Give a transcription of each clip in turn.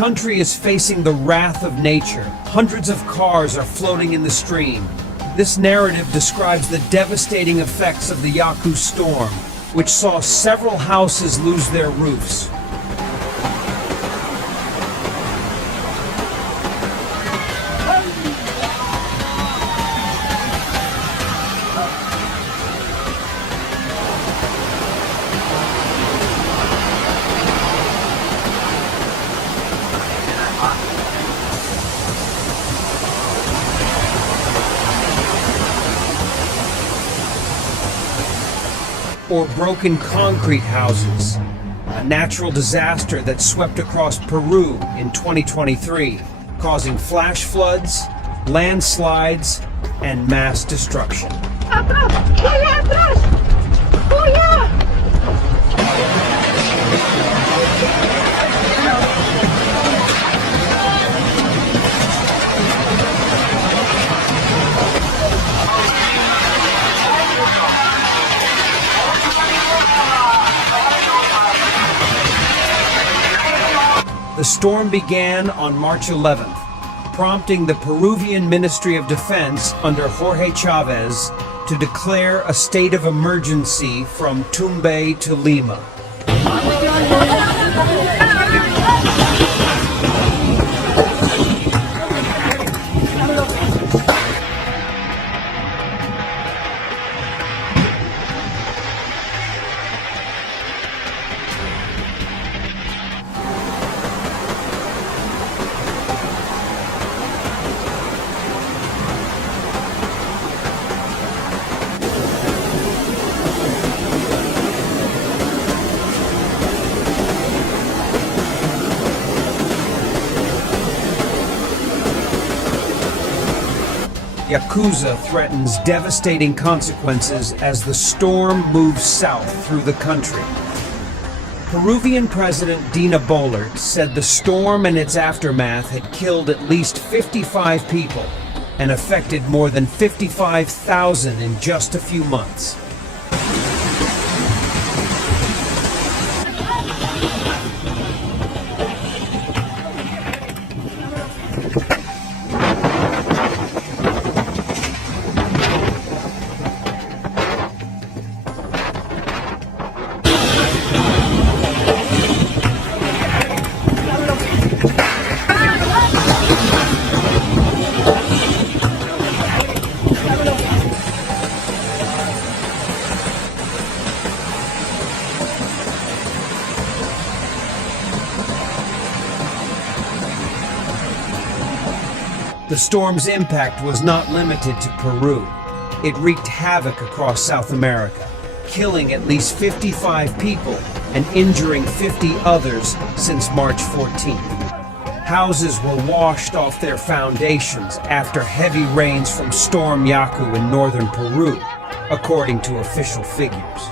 country is facing the wrath of nature. Hundreds of cars are floating in the stream. This narrative describes the devastating effects of the Yaku storm, which saw several houses lose their roofs. Or broken concrete houses, a natural disaster that swept across Peru in 2023, causing flash floods, landslides, and mass destruction. The storm began on March 11th, prompting the Peruvian Ministry of Defense under Jorge Chavez to declare a state of emergency from Tumbes to Lima. Yakuza threatens devastating consequences as the storm moves south through the country. Peruvian President Dina Bolert said the storm and its aftermath had killed at least 55 people and affected more than 55,000 in just a few months. The storm's impact was not limited to Peru. It wreaked havoc across South America, killing at least 55 people and injuring 50 others since March 14th. Houses were washed off their foundations after heavy rains from Storm Yaku in northern Peru, according to official figures.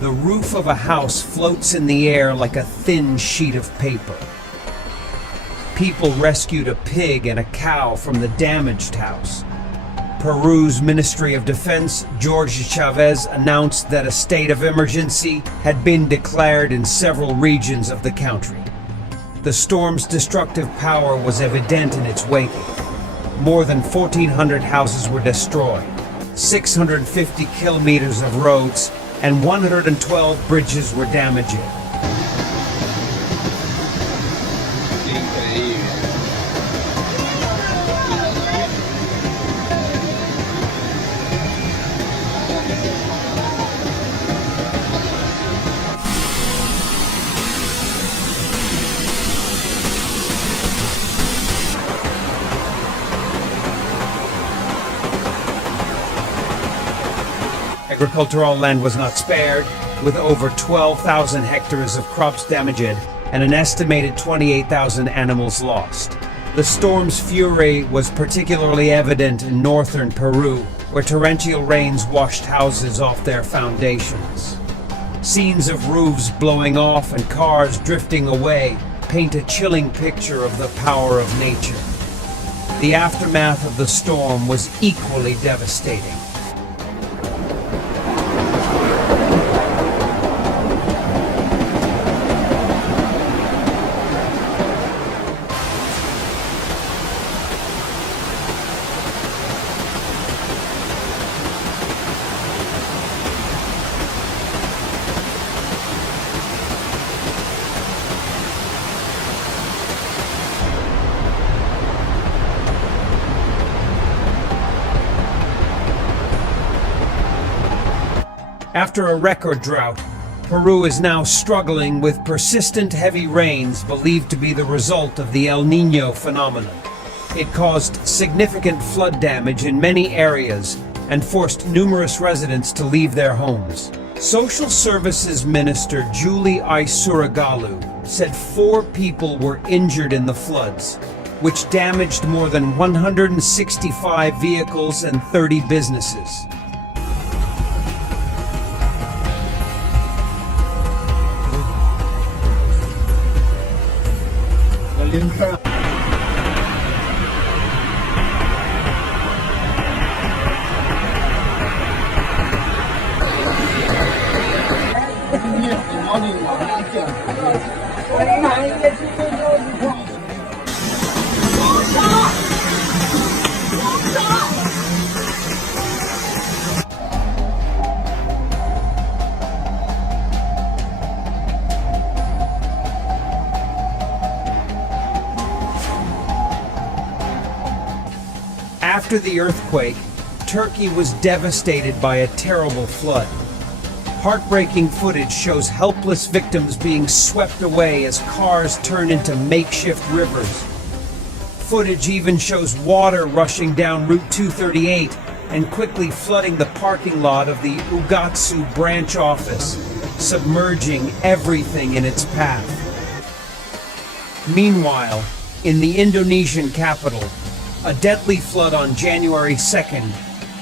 The roof of a house floats in the air like a thin sheet of paper. People rescued a pig and a cow from the damaged house. Peru's Ministry of Defense, Jorge Chavez, announced that a state of emergency had been declared in several regions of the country. The storm's destructive power was evident in its wake. More than 1,400 houses were destroyed, 650 kilometers of roads, and 112 bridges were damaged. Agricultural land was not spared, with over 12,000 hectares of crops damaged and an estimated 28,000 animals lost. The storm's fury was particularly evident in northern Peru, where torrential rains washed houses off their foundations. Scenes of roofs blowing off and cars drifting away paint a chilling picture of the power of nature. The aftermath of the storm was equally devastating. After a record drought, Peru is now struggling with persistent heavy rains believed to be the result of the El Niño phenomenon. It caused significant flood damage in many areas and forced numerous residents to leave their homes. Social Services Minister Julie Isuragalu said 4 people were injured in the floods, which damaged more than 165 vehicles and 30 businesses. After the earthquake, Turkey was devastated by a terrible flood. Heartbreaking footage shows helpless victims being swept away as cars turn into makeshift rivers. Footage even shows water rushing down Route 238 and quickly flooding the parking lot of the Ugatsu branch office, submerging everything in its path. Meanwhile, in the Indonesian capital, a deadly flood on January 2nd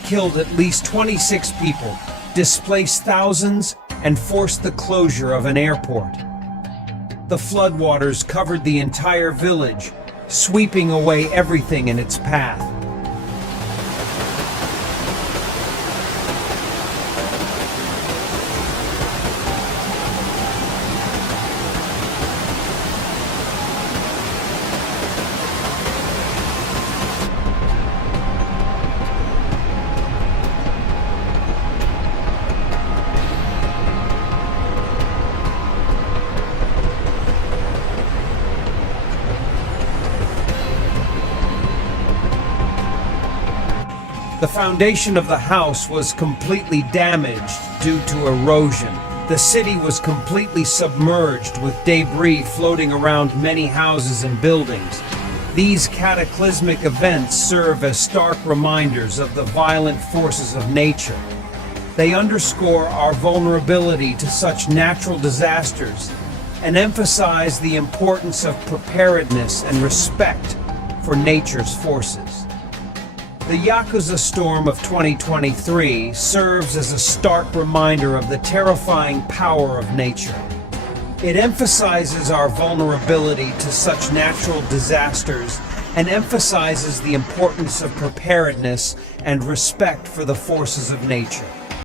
killed at least 26 people, displaced thousands, and forced the closure of an airport. The floodwaters covered the entire village, sweeping away everything in its path. The foundation of the house was completely damaged due to erosion. The city was completely submerged with debris floating around many houses and buildings. These cataclysmic events serve as stark reminders of the violent forces of nature. They underscore our vulnerability to such natural disasters and emphasize the importance of preparedness and respect for nature's forces. The Yakuza storm of 2023 serves as a stark reminder of the terrifying power of nature. It emphasizes our vulnerability to such natural disasters and emphasizes the importance of preparedness and respect for the forces of nature.